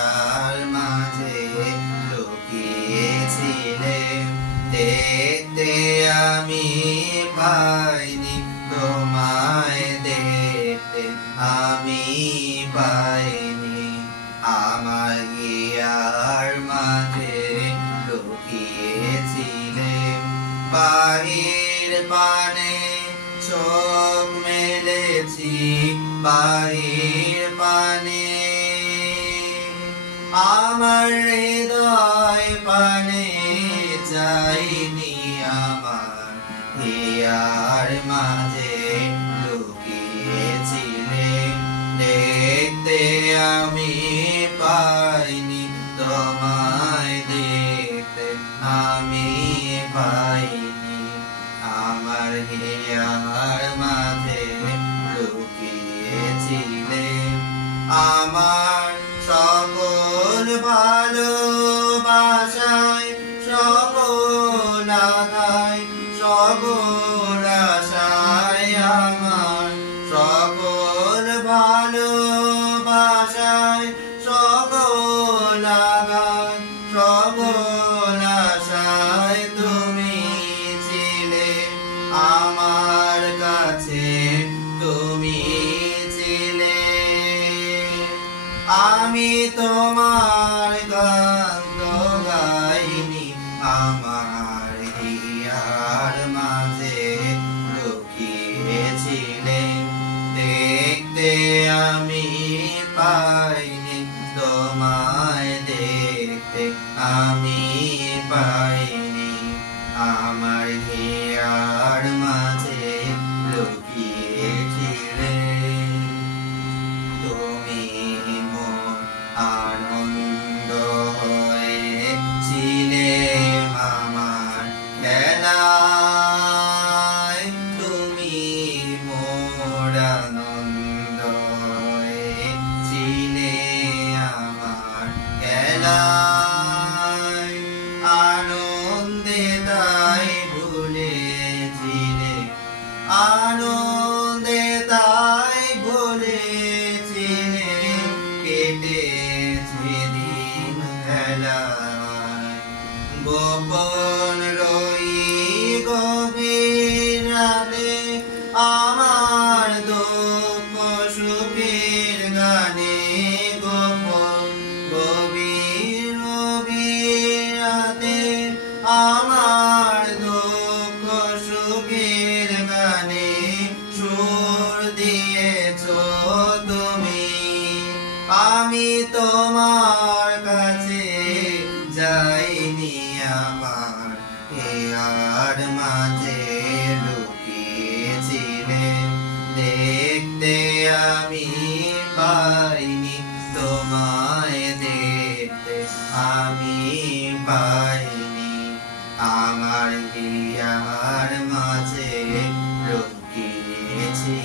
তার মাঝে লুকিয়েছিলে, দেখতে আমি পাইনি তোমায়, দেখতে আমি পাইনি। আমার হিয়ার মাঝে লুকিয়েছিলে, বাহির পানে চোখ মেলেছি, বাহির পানে আমার হৃদয় পানে চাইনি। আমার হিয়ার মাঝে লুকিয়েছিলে, দেখতে আমি পাইনি তোমায়, দেখতে আমি পাইনি। আমার হিয়ার মাঝে লুকিয়েছিলে, আমার সকল ভালোবাসায়, সকল আশায়, সকল আশায়, আমার সকল ভালোবাসায়, সকল আশায়, সকল আশায় তুমি ছিলে আমার কাছে, তুমি ছিলে। আমি তোমার গান তো গাইনি, আমার হিয়ার মাঝে লুকিয়েছিলে, দেখতে আমি পাইনি তোমায়, দেখতে আমি পাইনি। আমার হিয়ার মাঝে লুকিয়েছিলে, তুমি আনন্দ হয়েছিলে আমার খেলায়, তুমি মোর আনন্দ হয়েছিলে আমার খেলায়। আনন্দে তাই ভুলেছিলে, আনন্দে তাই ভুলেছিলে, কেটেছে দিন খেলায়। গোপন রই গভীর রাতে আমার দুঃখ সুখের গানে, গোপন গভীর গভীর রাতে আমার দুঃখ সুখের গানে সুর দিয়েছ তুমি। আমি তোমার কাছে যাইনি, আমার হিয়ার মাঝে লুকিয়েছিলে, দেখতে আমি পাইনি তোমায়, দেখতে আমি পাইনি। আমার হিয়ার মাঝে লুকিয়েছি।